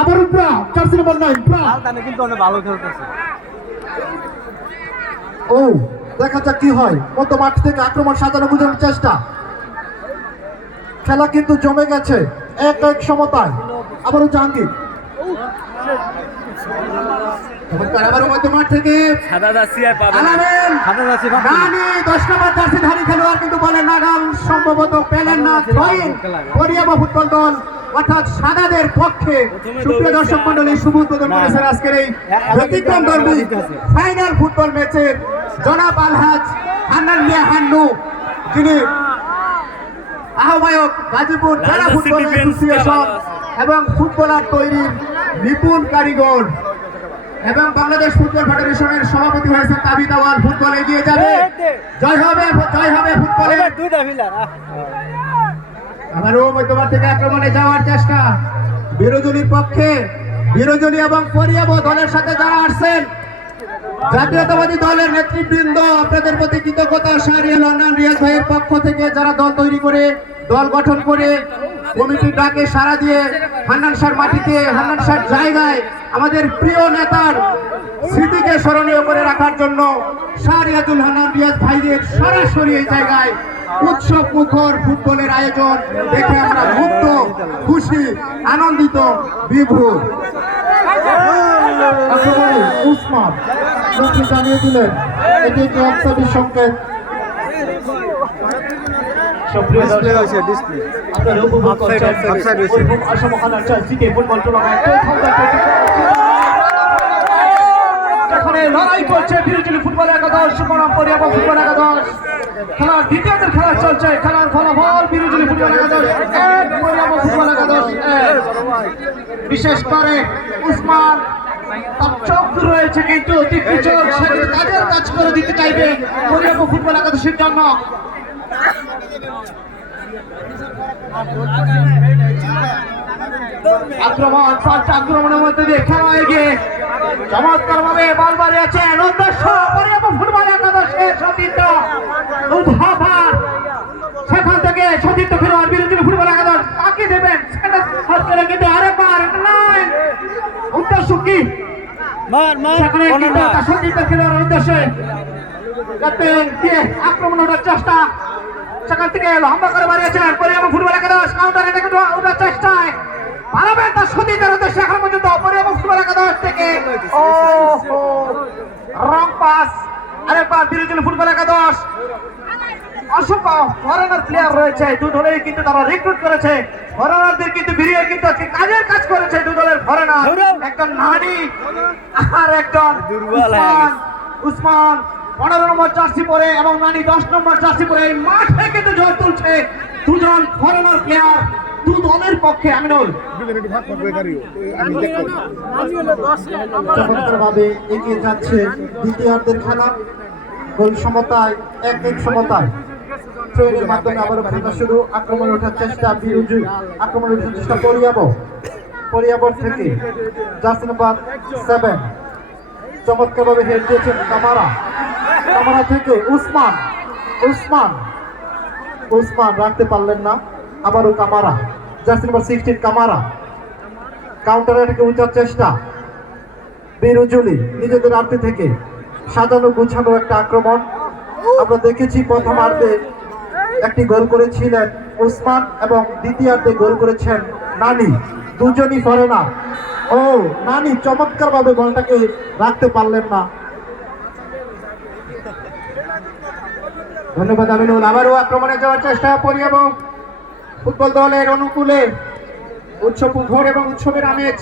আবার নাম্বার আলতানে কিন্তু অনেক ভালো খেলতেছে। ও দেখা যাক কি হয়। মাঠ থেকে আক্রমণ সাজানো গুজানোর চেষ্টা। খেলা কিন্তু জমে গেছে এক এক সমতায়। আবারও জাহাঙ্গীর। চমৎকার আবারও মধ্য মাঠ থেকে সাদা দাসি আর পাবে না। আনাবেন সাদা দাসি পাবে না। রানী দশ নম্বর জার্সিধারী খেলোয়াড় কিন্তু বলে নাগাল সম্ভবত পেলেন না। ফুটবল দল অর্থাৎ সাদাদের পক্ষে সুপ্রিয় দর্শক মন্ডলী শুভ উদ্বোধন করেছেন আজকের এই ব্যতিক্রম দর্বি ফাইনাল ফুটবল ম্যাচের জনাব আলহাজ হান্নান মিয়া হান্নু যিনি আহ্বায়ক গাজীপুর জেলা ফুটবল অ্যাসোসিয়েশন এবং ফুটবলার তৈরির নিপুণ কারিগর এবং বাংলাদেশ ফুটবল ফেডারেশনের সভাপতি হয়েছে আওয়াল ফুটবল এগিয়ে যাবে। জয় হবে জয় হবে ফুটবলে আবারও মধ্যমাঠ থেকে আক্রমণে যাওয়ার চেষ্টা। বিরোজনীর পক্ষে বিরোজনী এবং পরিয়াব দলের সাথে যারা আসছেন, জাতীয়তাবাদী দলের নেতৃবৃন্দ, আপনাদের প্রতি কৃতজ্ঞতা সারিয়া লন্ডন রিয়াজ ভাইয়ের পক্ষ থেকে যারা দল তৈরি করে, দল গঠন করে, কমিটির ডাকে সাড়া দিয়ে হান্নান সার মাটিতে, হান্নান সার জায়গায় আমাদের প্রিয় নেতার স্মৃতিকে স্মরণীয় করে রাখার জন্য শাহরিয়াতুল হান্নান রিয়াজ ভাইদের সরাসরি এই জায়গায় উৎসব মুখর ফুটবলের আয়োজন দেখে আমরা মুক্ত খুশি আনন্দিত বিভোর। আক্রমণে উসমান মুক্তি জানিয়ে দিলেন এটি একটি অফসাইডের সংকেত। আপনারা উপভোগ করছেন ফুটবল টুর্নামেন্ট এখানে লড়াই করছে বিরোধী ফুটবল একাদশ সুবর্ণ পরিয়াব ফুটবল একাদশ। খেলার দ্বিতীয়দের খেলা চলছে খেলার ফলাফল বিরোধী ফুটবল একাদশ এক ফুটবল একাদশ এক। বিশেষ করে উসমান রয়েছে কিন্তু তাদের কাজ করে দিতে আক্রমণ ফার্স্ট আক্রমণের মধ্যে দিয়ে খেলা এগিয়ে চমৎকার ভাবে বল বাড়িয়েছেন উদ্দেশ্য পরিয়াপ ফুটবল একাদশের সতীর্থ উদ্ভাবন সেখান থেকে সতীর্থ খেলোয়াড় বিরোধী ফুটবল একাদশ তাকে দেবেন। সেটা কিন্তু আরেকবার লাইন উদ্দেশ্য কি? সেখানে কিন্তু সতীর্থ খেলোয়াড়ের উদ্দেশ্যে আক্রমণ ওঠার চেষ্টা সেখান থেকে লম্বা করে বাড়িয়েছেন পরিয়াপ ফুটবল একাদশ কাউন্টার এটাকে ওঠার চেষ্টায় পালাবেন তার সতীর্থের উদ্দেশ্যে এখন পর্যন্ত পরিয়াপ ফুটবল একাদশ থেকে ও রং পাস আরেকবার বিরোধী ফুটবল একাদশ। অসংখ্য ফরেনার প্লেয়ার রয়েছে দু দলেই কিন্তু তারা রিক্রুট করেছে। ফরেনারদের কিন্তু বেরিয়ে কিন্তু আজকে কাজের কাজ করেছে দু দলের ফরেনার একজন নানি আর একজন উসমান পনেরো নম্বর জার্সি পরে এবং নানি দশ নম্বর জার্সি পরে এই মাঠে কিন্তু জয় তুলছে দুজন ফরেনার প্লেয়ার দু দলের পক্ষে, আমিনুল। চমৎকারভাবে এগিয়ে যাচ্ছে দ্বিতীয়ার্ধের খেলা। গোল সমতায় এক এক সমতায়। ট্রেনের মাধ্যমে আবারও খেলা শুরু। আক্রমণ ওঠার চেষ্টা বিরুজু আক্রমণ ওঠার চেষ্টা পরিয়াব। পরিয়াবর থেকে জার্সি নাম্বার সেভেন চমৎকারভাবে হেড দিয়েছেন কামারা। কামারা থেকে উসমান উসমান উসমান রাখতে পারলেন না। আবারও Kamara jersey number sixteen Kamara counter থেকে উঠার চেষ্টা। বেরুজুলি নিজেদের আর্থে থেকে সাজানো, গুছানো একটা আক্রমণ। আমরা দেখেছি প্রথমার্ধে একটি গোল করেছিলেন ওসমান এবং দ্বিতীয়ার্ধে গোল করেছেন নানি। দুজনই ফরেনার। ও, নানি চমৎকার ভাবে বলটাকে রাখতে পারলেন না। ধন্যবাদ, আমিনুল। আবারও আক্রমণে যাওয়ার চেষ্টা করি এবং ফুটবল দলের অনুকূলে উৎসব ঘর এবং উৎসবের আমেজ।